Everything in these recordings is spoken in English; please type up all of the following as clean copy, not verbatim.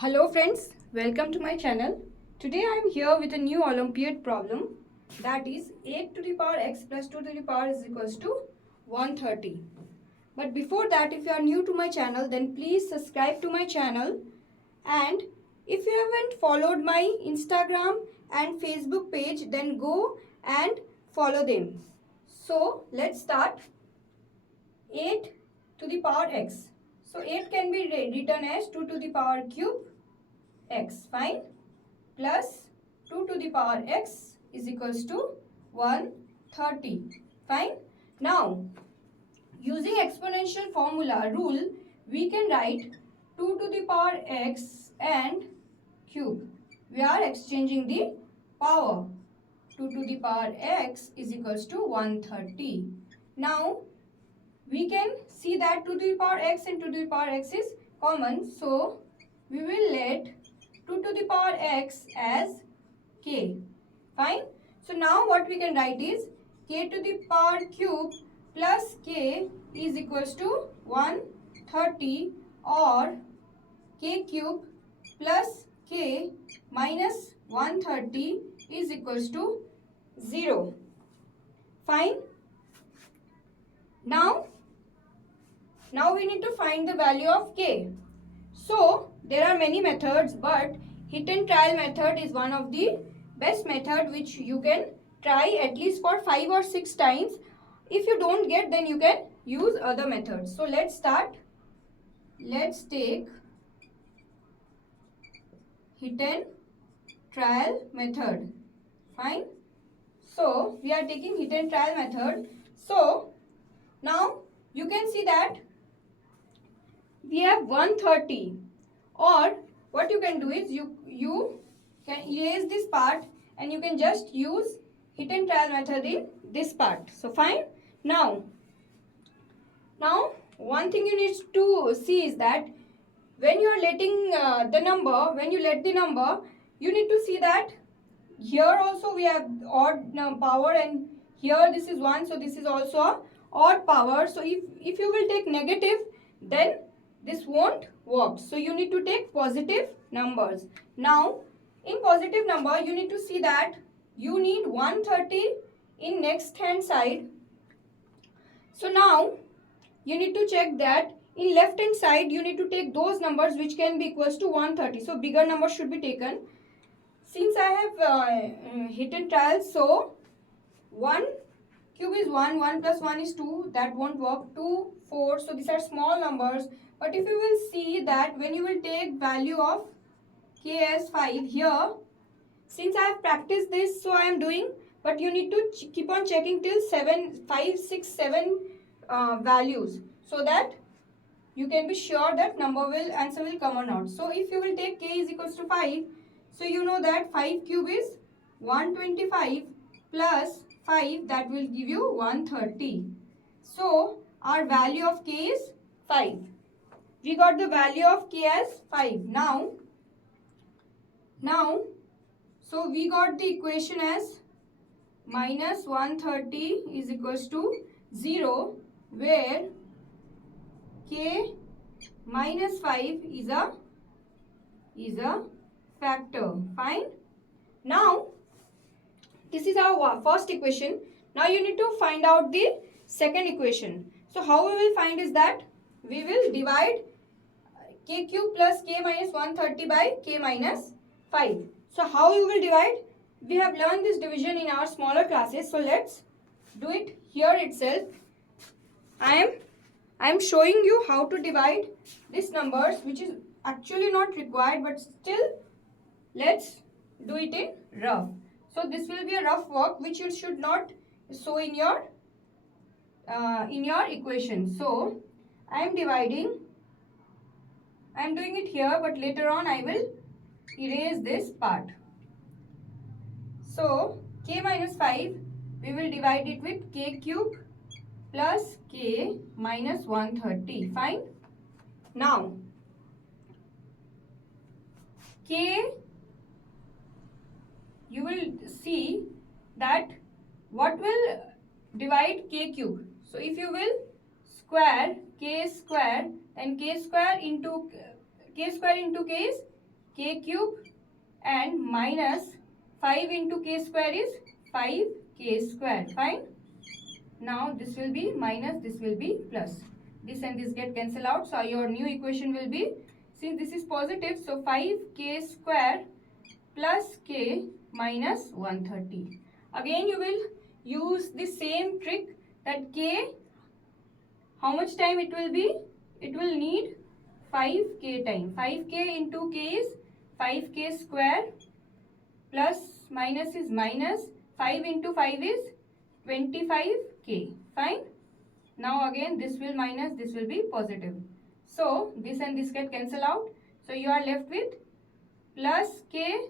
Hello friends, welcome to my channel. Today I am here with a new Olympiad problem, that is 8 to the power x plus 2 to the power is equals to 130. But before that, if you are new to my channel, then please subscribe to my channel, and if you haven't followed my Instagram and Facebook page, then go and follow them. So let's start. 8 to the power x. So 8 can be written as 2 to the power cube x, fine, plus 2 to the power x is equals to 130, fine. Now using exponential formula rule, we can write 2 to the power x and cube. We are exchanging the power. 2 to the power x is equals to 130. Now we can see that 2 to the power x and 2 to the power x is common, so we will let 2 to the power x as k, fine. So now what we can write is k to the power cube plus k is equals to 130, or k cube plus k minus 130 is equals to 0, fine. Now we need to find the value of k. So there are many methods, but hit and trial method is one of the best method which you can try at least for 5 or 6 times. If you don't get, then you can use other methods. So let's start. Let's take hit and trial method, fine. So we are taking hit and trial method. So now you can see that we have 130, or what you can do is you can erase this part and you can just use hit and trial method in this part. So fine. Now one thing you need to see is that when you are letting when you let the number, you need to see that here also we have odd power, and here this is 1, so this is also a odd power. So if you will take negative, then this won't work. So you need to take positive numbers. Now in positive number, you need to see that you need 130 in next hand side. So now you need to check that in left hand side you need to take those numbers which can be equals to 130. So bigger number should be taken. Since I have hit and trial, so 1 cube is 1, 1 plus 1 is 2, that won't work. 2, 4, so these are small numbers. But if you will see that when you will take value of k as 5 here, since I have practiced this, so I am doing, but you need to keep on checking till 7, 5, 6, 7 values, so that you can be sure that answer will come or not. So if you will take k is equals to 5, so you know that 5 cube is 125 plus 5, that will give you 130. So our value of k is 5. We got the value of k as 5. Now, so we got the equation as minus 130 is equals to 0, where k minus 5 is a factor, fine. Now this is our first equation. Now you need to find out the second equation. So how we will find is that we will divide k cube plus k minus 130 by k minus 5. So how you will divide? We have learned this division in our smaller classes. So let's do it here itself. I am showing you how to divide these numbers, which is actually not required, but still let's do it in rough. So this will be a rough work which you should not show in your equation. So I am dividing. I am doing it here, but later on I will erase this part. So k minus 5, we will divide it with k cube plus k minus 130, fine. Now k, you will see that what will divide k cube. So if you will square k square, then k square into k is k cube and minus 5 into k square is 5k square. Fine. Now this will be minus, this will be plus. This and this get cancelled out. So your new equation will be, since this is positive, so 5k square plus k minus 130. Again you will use the same trick that k, how much time it will be? It will need 5k time. 5k into k is 5k square plus minus is minus. 5 into 5 is 25k. Fine. Now again this will minus, this will be positive. So this and this get cancelled out. So you are left with plus k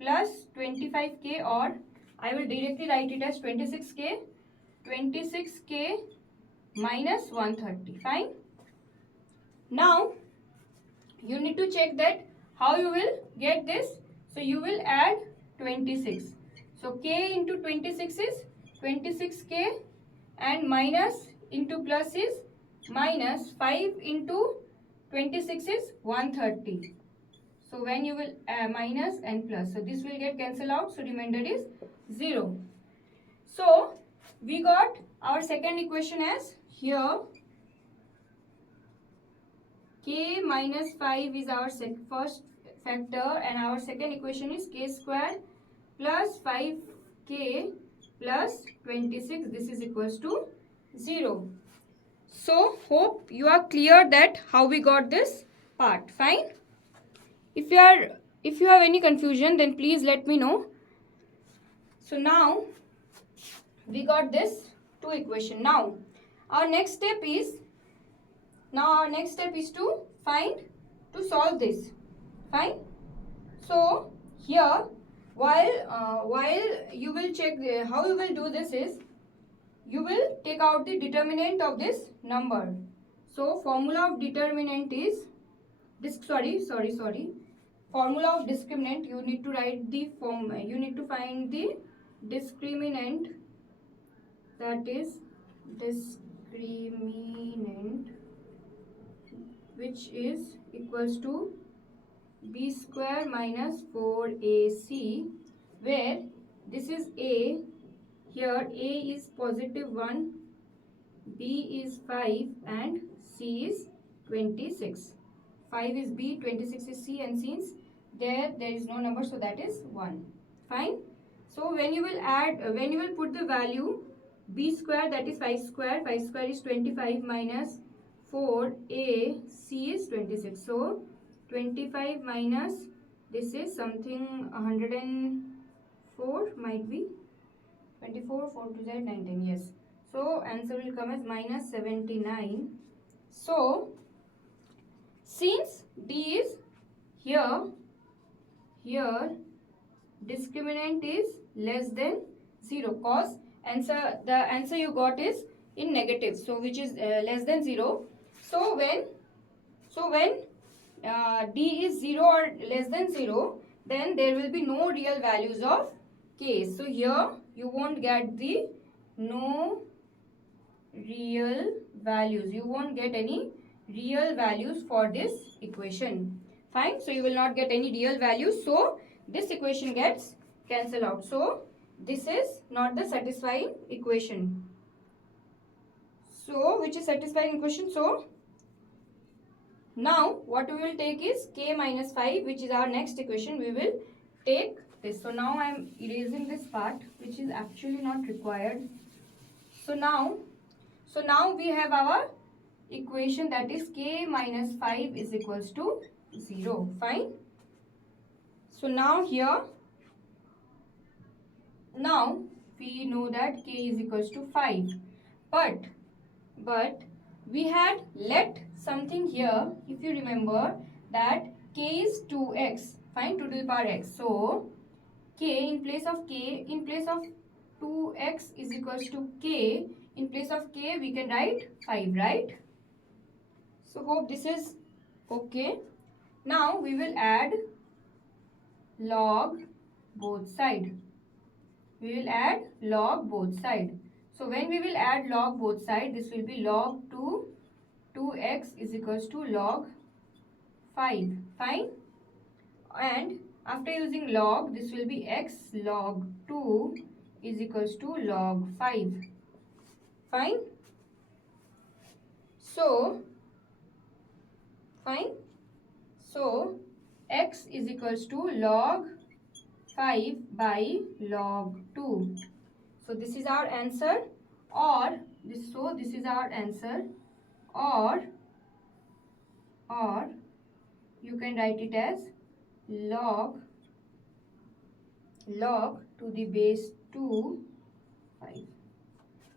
plus 25k, or I will directly write it as 26k. 26k minus 130. Fine. Now you need to check that how you will get this. So you will add 26. So k into 26 is 26k and minus into plus is minus 5 into 26 is 130. So when you will minus and plus, so this will get cancelled out. So remainder is 0. So we got our second equation as here k minus 5 is our first factor, and our second equation is k square plus 5k plus 26. This is equals to 0. So hope you are clear that how we got this part. Fine. If you have any confusion, then please let me know. So now we got this two equation. Now our next step is to solve this. Fine. So here while you will check how you will do this is, you will take out the determinant of this number. So formula of determinant is this, formula of discriminant, you need to write the form, you need to find the discriminant, that is discriminant, which is equals to b square minus 4ac, where this is a, here a is positive 1, b is 5 and c is 26. 5 is b, 26 is c, and since there is no number, so that is 1. Fine. So when you will add, when you will put the value b square, that is 5 square is 25 minus 4a, c is 26. So 25 minus this is something 104, might be 24, 4 to z 19, yes. So answer will come as minus 79. So since d is here discriminant is less than 0, cause the answer you got is in negative, so which is less than 0. So when d is 0 or less than 0, then there will be no real values of k. So here you won't get the no real values, you won't get any real values for this equation. Fine. So you will not get any real values, so this equation gets cancelled out. So this is not the satisfying equation. So which is satisfying equation? So now what we will take is k minus 5, which is our next equation. We will take this. So now I am erasing this part which is actually not required. So now we have our equation, that is k minus 5 is equals to 0. Fine. So now here, now we know that k is equals to 5, but we had let something here, if you remember, that k is 2x. Fine, 2 to the power x. So k in place of 2x is equals to k. In place of k we can write 5, right? So hope this is okay. Now we will add log both side. We will add log both side. So when we will add log both side, this will be log 2x is equals to log 5. Fine. and after using log, this will be x log 2 is equals to log 5. Fine. So x is equals to log 5 by log 2. So this is our answer, or this is our answer, or you can write it as log to the base 2 5.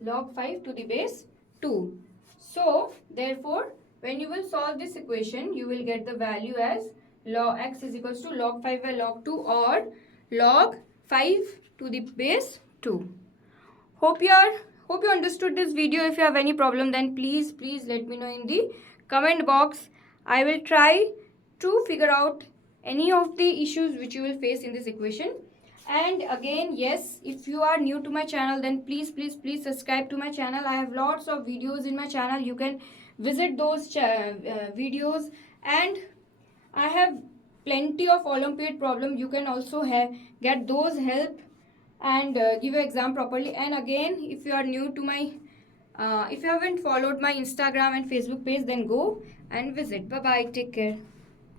Log 5 to the base 2. So therefore when you will solve this equation, you will get the value as log x is equals to log 5 by log 2 or log 5 to the base 2. Hope you understood this video. If you have any problem, then please let me know in the comment box. I will try to figure out any of the issues which you will face in this equation. And again, yes, if you are new to my channel, then please subscribe to my channel. I have lots of videos in my channel. You can visit those videos, and I have plenty of Olympiad problem. You can also get those help and give your exam properly. And again, if you are new to my if you haven't followed my Instagram and Facebook page, then go and visit. Bye bye, take care.